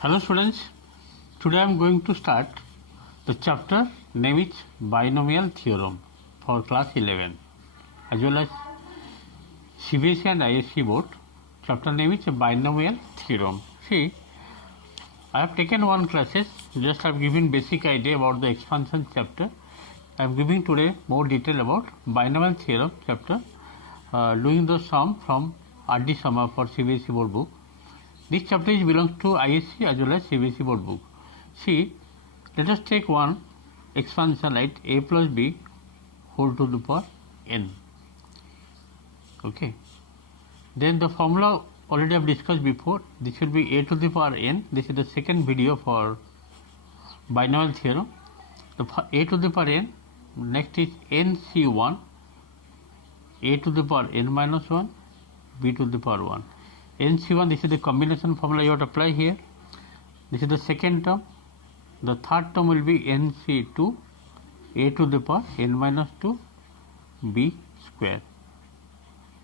Hello students, today I am going to start the chapter name is Binomial Theorem for class 11 as well as CBSE and ISC board. Chapter name is Binomial Theorem. See, I have taken one classes, just I have given basic idea about the expansion chapter. I am giving today more detail about Binomial Theorem chapter, doing the sum from RD Summer for CBSE board book. This chapter belongs to ISC as well as CBSE board book. See, let us take one expansion like a plus b whole to the power n. Okay. Then the formula already I have discussed before. This will be a to the power n. This is the second video for binomial theorem. The a to the power n. Next is nc1, a to the power n minus 1, b to the power 1. nc1, this is the combination formula you have to apply here. This is the second term. The third term will be nc2, a to the power n minus 2, b square.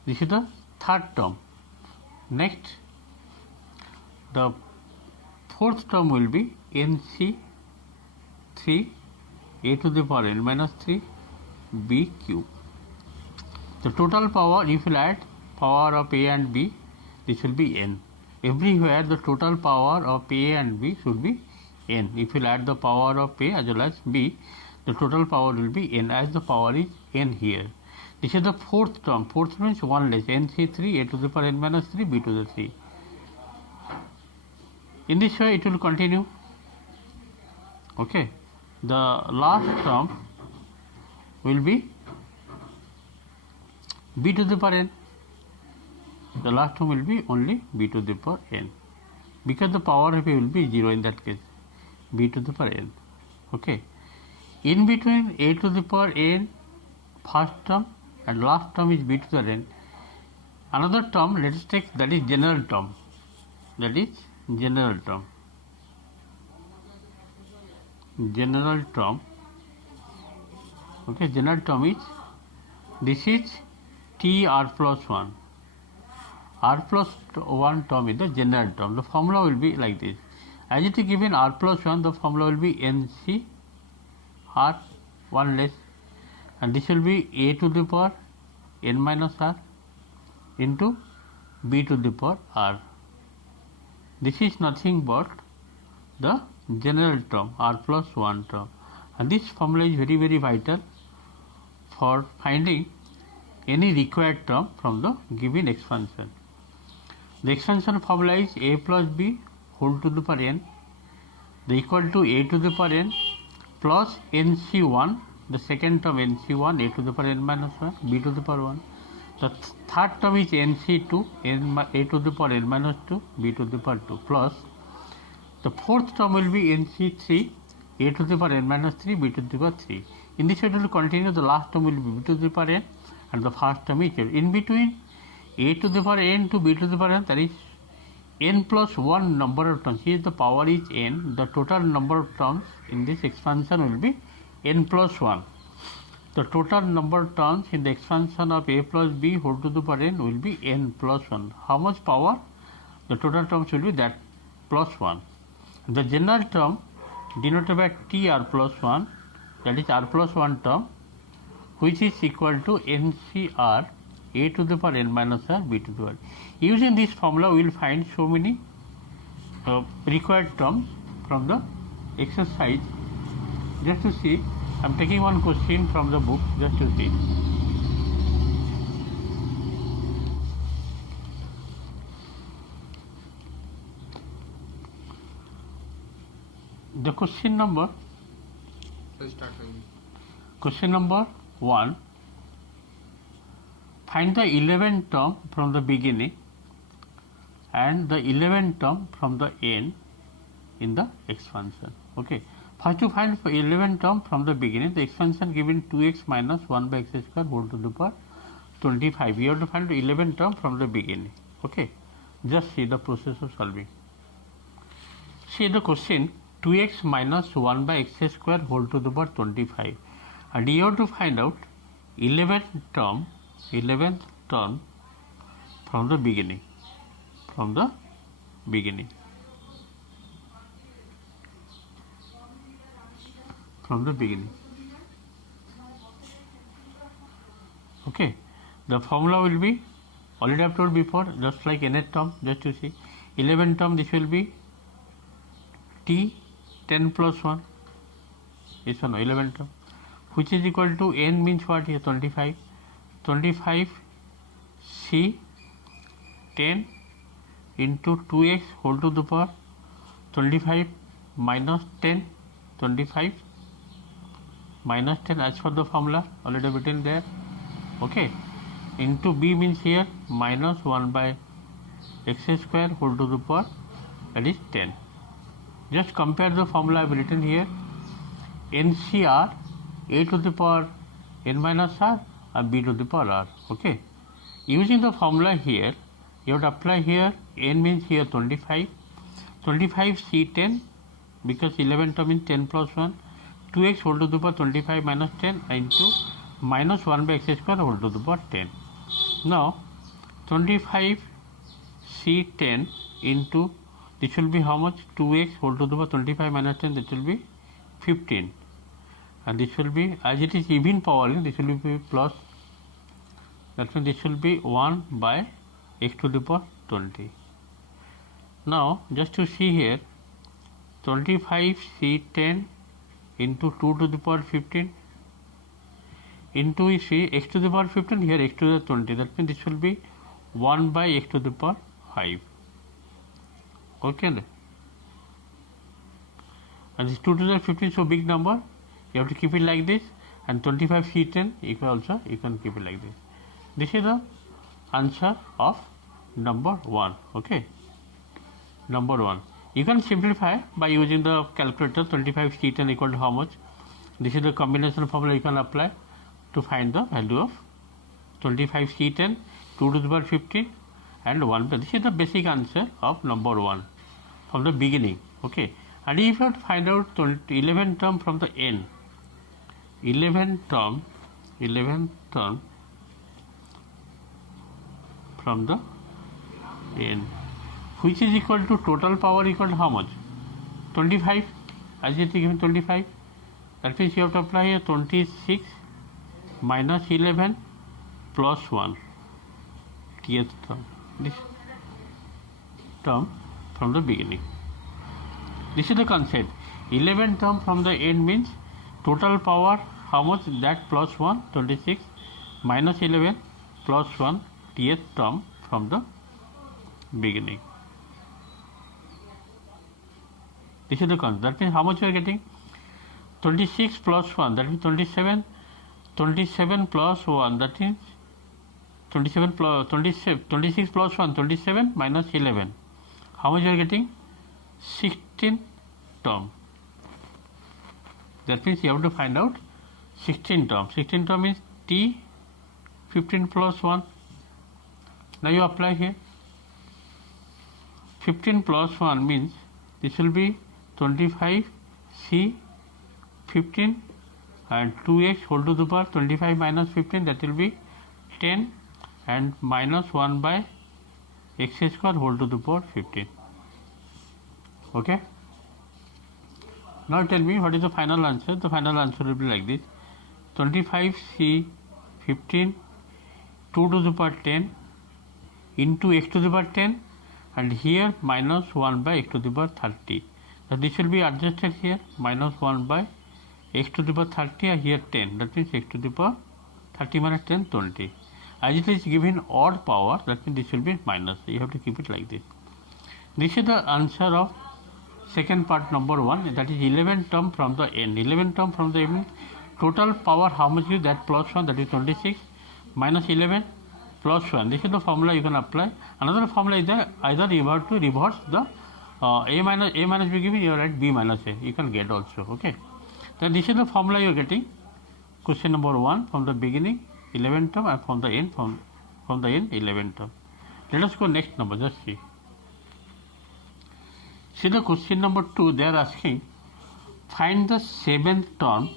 This is the third term. Next, the fourth term will be nc3, a to the power n minus 3, b cube. The total power, if you add power of a and b, this will be n. Everywhere the total power of a and b should be n. If you add the power of a as well as b, the total power will be n, as the power is n here. This is the fourth term. Fourth means one less, nc3, a to the power n minus 3, b to the 3. In this way it will continue. Okay. The last term will be b to the power n. The last term will be only b to the power n, because the power of a will be 0 in that case, b to the power n. Okay. In between a to the power n, first term and last term is b to the n. Another term, let us take, that is general term. That is general term. General term. Okay, general term is, this is t r plus 1. R plus 1 term is the general term. The formula will be like this. As it is given r plus 1, the formula will be nc r 1 less, and this will be a to the power n minus r into b to the power r. This is nothing but the general term, r plus 1 term, and this formula is very, very vital for finding any required term from the given expansion. The expansion formula is a plus b whole to the power n, the equal to a to the power n plus nc1, the second term nc1, a to the power n minus 1, b to the power 1. The third term is nc2, a to the power n minus 2, b to the power 2, plus the fourth term will be nc3, a to the power n minus 3, b to the power 3. In this way it will continue. The last term will be b to the power n and the first term is in between a to the power n to b to the power n, that is n plus 1 number of terms. Here the power is n, the total number of terms in this expansion will be n plus 1. The total number of terms in the expansion of a plus b whole to the power n will be n plus 1. How much power? The total terms will be that plus 1. The general term denoted by tr plus 1, that is r plus 1 term, which is equal to ncr, a to the power n minus r, b to the power. Using this formula, we will find so many required terms from the exercise. Just to see, I am taking one question from the book, just to see. The question number, question number 1. Find the 11th term from the beginning and the 11th term from the end in the expansion. Okay. First to find 11th term from the beginning, the expansion given 2x minus 1 by x square whole to the power 25. You have to find the 11th term from the beginning. Okay. Just see the process of solving. See the question, 2x minus 1 by x square whole to the power 25. And you have to find out 11th term from the beginning. from the beginning. Okay, the formula will be, already I have told before, just like nth term, just to see 11th term, this will be t 10 plus 1, this one 11th term, which is equal to n means what here, 25 c 10 into 2x whole to the power 25 minus 10, 25 minus 10 as per the formula already written there. Okay, into b means here minus 1 by x square whole to the power, that is 10. Just compare the formula I have written here. NCR a to the power n minus r and b to the power r. Okay, using the formula here, you have to apply here. N means here 25 c10, because 11 term means 10 plus 1, 2x whole to the power 25 minus 10 into minus 1 by x square whole to the power 10. Now 25 c10 into, this will be how much, 2x whole to the power 25 minus 10, this will be 15, and this will be, as it is even power, this will be plus, that means this will be 1 by x to the power 20. Now just to see here, 25 c10 into 2 to the power 15 into, you see, x to the power 15, here x to the 20, that means this will be 1 by x to the power 5. Okay, and this 2 to the 15 so big number, you have to keep it like this, and 25 c10 you can keep it like this. This is the answer of number 1. Okay, number 1. You can simplify by using the calculator. 25 c10 equal to how much? This is the combination formula you can apply to find the value of 25 c10, 2 to the power 15 and 1. This is the basic answer of number 1 from the beginning. Okay, and if you have to find out 11th term from the n, 11th term from the n, which is equal to total power equal to how much? 25, as it is given 25. That means you have to apply here 26 minus 11 plus 1, kth term, this term from the beginning. This is the concept. 11th term from the end means total power, how much, that plus 1, 26 minus 11 plus 1, kth term from the beginning. This is the concept. That means how much you are getting? 26 plus 1, that means 27. 27 plus 1, that is 26 plus 1, 27 minus 11. How much you are getting? 16 term. That means you have to find out 16 term. 16 term is t 15 plus 1. Now you apply here. 15 plus 1 means this will be 25 c 15 and 2x whole to the power 25 minus 15, that will be 10 and minus 1 by x square whole to the power 15. Okay. Now tell me what is the final answer. The final answer will be like this: 25 c 15 2 to the power 10 into x to the power 10 and here minus 1 by x to the power 30. So this will be adjusted here, minus 1 by x to the power 30 and here 10, that means x to the power 30 minus 10, 20. As it is given odd power, that means this will be minus. You have to keep it like this. This is the answer of second part number 1, that is 11th term from the n. 11th term from the n, total power how much is that? Plus 1, that is 26 minus 11 plus 1. This is the formula you can apply. Another formula is that either you have to reverse the a minus b given, you write b minus a. You can get also. Okay. Then this is the formula you are getting. Question number 1 from the beginning 11th term and from the end from the end 11th term. Let us go next number. Just see. See the question number 2. They are asking, find the 7th term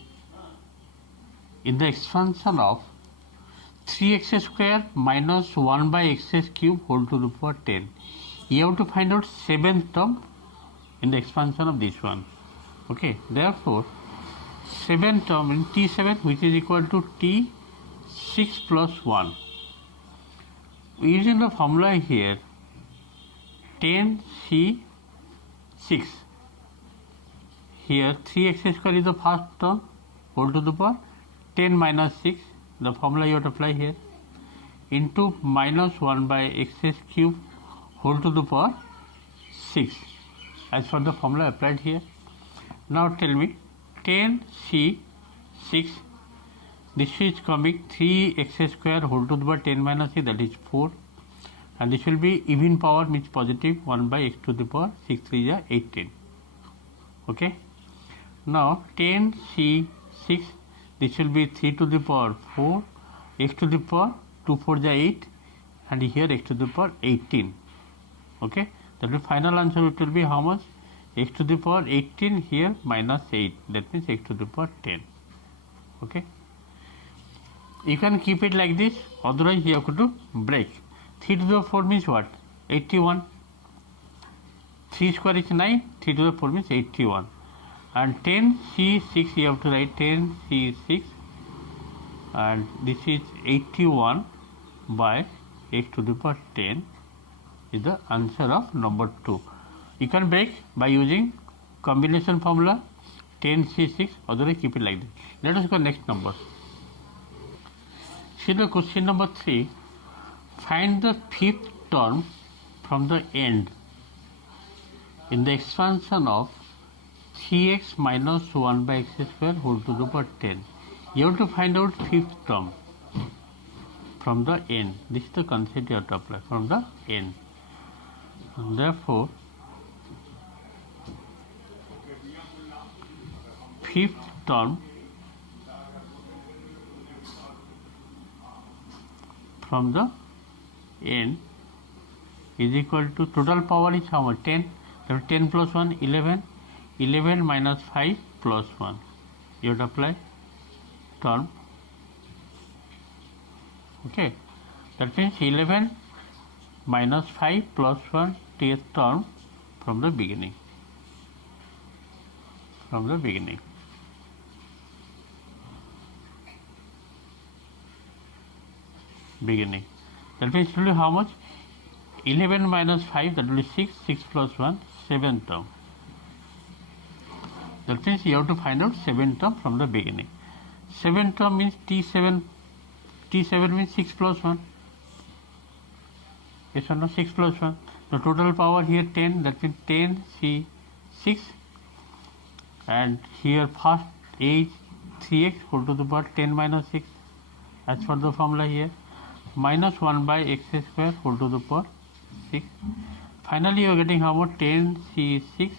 in the expansion of 3x square minus 1 by x cube whole to the power 10. You have to find out 7th term in the expansion of this one. Okay. Therefore, 7 term in T7, which is equal to T6 plus 1. Using the formula here, 10C6. Here 3x square is the first term, whole to the power 10 minus 6, the formula you have to apply here, into minus 1 by x cube whole to the power 6, as per the formula applied here. Now tell me, 10C6, this is coming 3x square whole to the power 10 minus 6, that is 4, and this will be even power, means positive 1 by x to the power 6 3 is 18. Okay. Now 10C6, this will be 3 to the power 4, x to the power 2 4 is 8, and here x to the power 18. Okay, that will final answer, it will be how much? X to the power 18 here minus 8, that means x to the power 10. Okay, you can keep it like this, otherwise you have to break. 3 to the 4 means what? 81. 3 square is 9, 3 to the 4 means 81. And 10C6 you have to write 10C6, and this is 81 by x to the power 10 is the answer of number 2. You can break by using combination formula 10C6, otherwise keep it like this. Let us go next number. See the question number 3. Find the fifth term from the end in the expansion of 3x minus 1 by x square whole to the power 10. You have to find out fifth term from the end. This is the concept you have to apply from the end. And therefore, fifth term from the end is equal to, total power is how much? 10. So 10 plus 1, 11. 11 minus 5 plus 1. You have to apply term. Okay, that means 11 minus 5 plus 1 takes term from the beginning. From the beginning. Beginning. That means it will be how much? 11 minus 5, that will be 6. 6 plus 1, 7 term. That means you have to find out 7 term from the beginning. 7 term means T7. T7 means 6 plus 1. Yes or no? 6 plus 1. The total power here 10. That means 10C6. And here first is 3x whole to the power 10 minus 6. As per the formula here. Minus 1 by x square whole to the power 6. Finally you are getting how much? 10C6.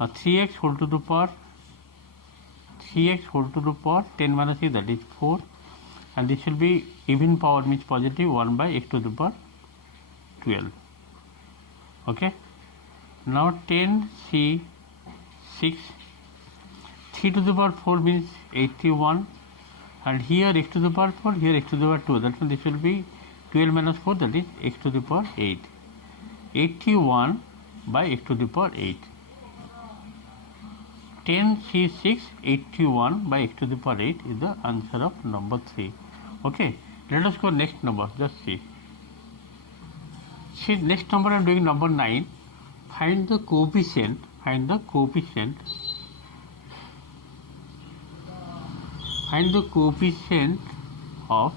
3x whole to the power 10 minus 6, that is 4, and this will be even power, means positive 1 by x to the power 12. Okay, now 10C6, 3 to the power 4 means 81, and here x to the power 4, here x to the power 2, that means this will be 12 minus 4, that is x to the power 8. 81 by x to the power 8. 10C6, 81 by x to the power 8 is the answer of number 3. Okay, let us go next number. Just see. See, next number I am doing number 9. Find the coefficient. Find the coefficient. Find the coefficient of.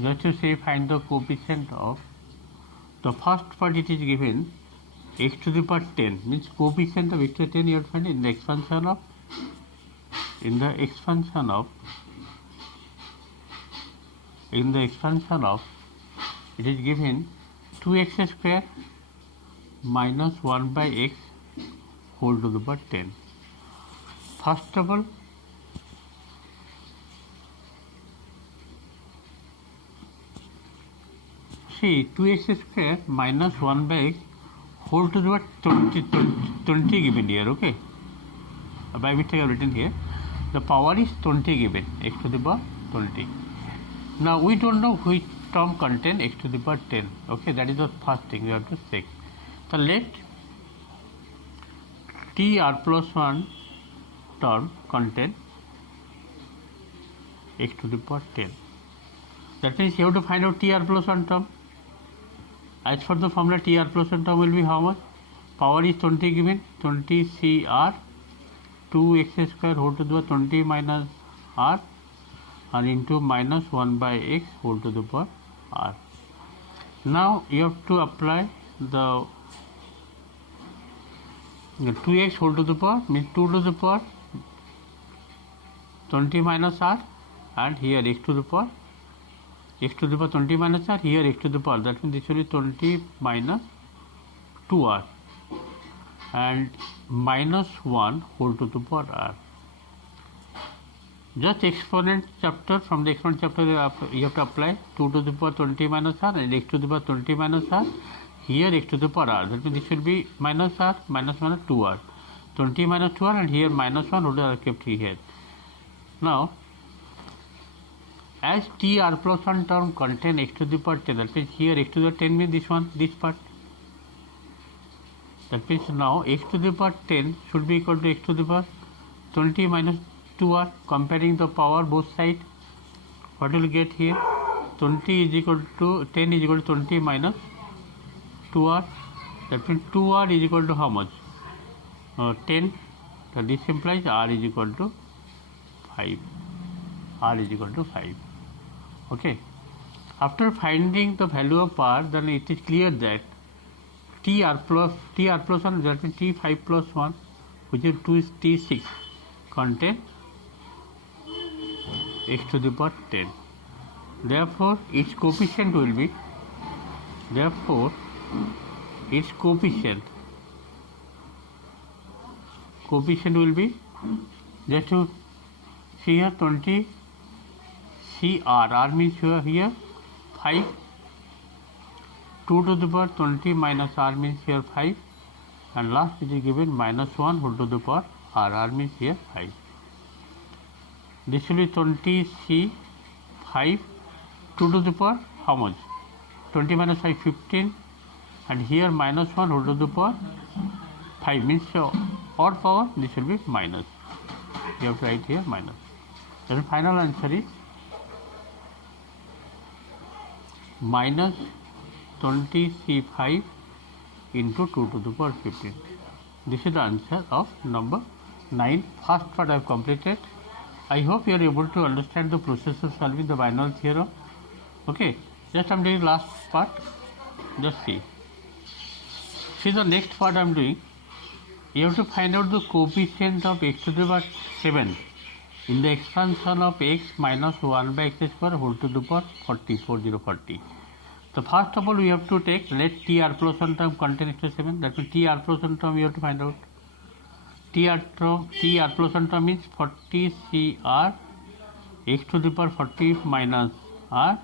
Just to say, find the coefficient of. The first part it is given. X to the power 10 means coefficient of x to the 10 you have to find in the expansion of it is given 2x square minus 1 by x whole to the power 10. First of all, see 2x square minus 1 by x whole to the power 20 given here. Okay, by mistake I have written here. The power is 20 given, x to the power 20. Now we don't know which term contain x to the power 10. Okay, that is the first thing we have to check. So let TR plus 1 term contain x to the power 10. That means you have to find out TR plus 1 term. As for the formula, TR plus 1 term will be how much? Power is 20 given, 20 CR 2x square whole to the power 20 minus R and into minus 1 by x whole to the power R. Now you have to apply the 2x whole to the power means 2 to the power 20 minus R, and here x to the power 20 minus R, here x to the power, that means this will be 20 minus 2R and minus 1 whole to the power R. Just exponent chapter, from the exponent chapter you have to apply 2 to the power 20 minus R and x to the power 20 minus R, here x to the power R, that means this will be minus R minus 2R, 20 minus 2R and here minus 1 whole are kept here. Now as TR plus 1 term contain x to the power 10, that means here x to the power 10 means this one, this part. That means now x to the power 10 should be equal to x to the power 20 minus 2R. Comparing the power both sides, what will get here? 20 is equal to 10 is equal to 20 minus 2R. That means 2R is equal to how much? 10. So this implies R is equal to 5. R is equal to 5. Okay. After finding the value of R, then it is clear that TR plus 1, that means T5 plus 1, which is 2 is T6, contain x to the power 10. Therefore, its coefficient will be, coefficient will be, just to see here 20 CR, R means here 5, 2 to the power 20 minus R means here 5, and last it is given minus 1 whole to the power R, R means here 5. This will be 20 C 5, 2 to the power how much? 20 minus 5, 15, and here minus 1 whole to the power 5 means odd power, this will be minus. You have to write here minus. Then the final answer is minus 20 C5 into 2 to the power 15. This is the answer of number 9. First part I have completed. I hope you are able to understand the process of solving the binomial theorem. Okay, just I am doing last part. Just see. See the next part I am doing. You have to find out the coefficient of x to the power 7 in the expansion of x minus 1 by x square whole to the power 40. So first of all we have to take, let TR plus 1 term contain x to the 7, that means TR plus 1 term we have to find out. TR plus 1 term means 40 CR x to the power 40 minus R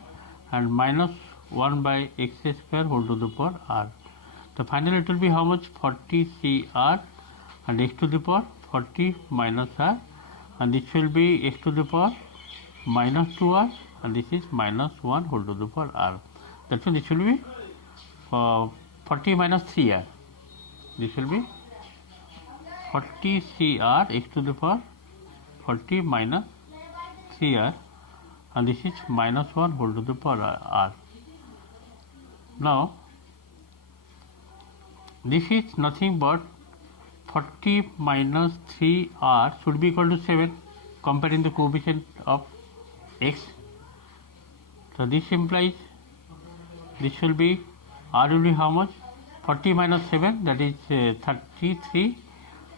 and minus 1 by x square whole to the power R. So finally it will be how much? 40 CR and x to the power 40 minus R, and this will be x to the power minus 2R, and this is minus 1 whole to the power R. That means this will be 40 minus CR. This will be 40 CR x to the power 40 minus CR, and this is minus 1 whole to the power R. Now this is nothing but 40 minus 3R should be equal to 7, comparing the coefficient of x. So this implies this will be R will be how much? 40 minus 7, that is 33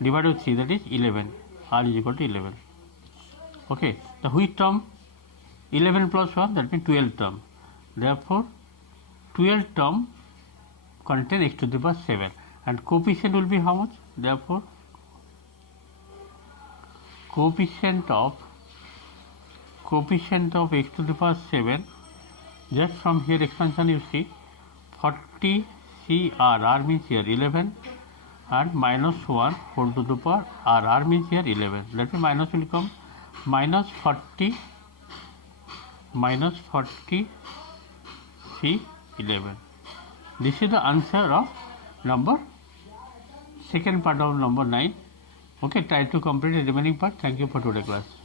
divided by 3, that is 11. R is equal to 11. Okay, the which term? 11 plus 1, that means 12 term. Therefore 12 term contain x to the power 7, and coefficient will be how much? Therefore coefficient of x to the power 7, just from here expansion you see 40 CR, R means here 11, and minus 1 whole to the power R, R means here 11. That means minus will come minus 40 C 11. This is the answer of number second part of number 9. Okay, try to complete the remaining part. Thank you for today class.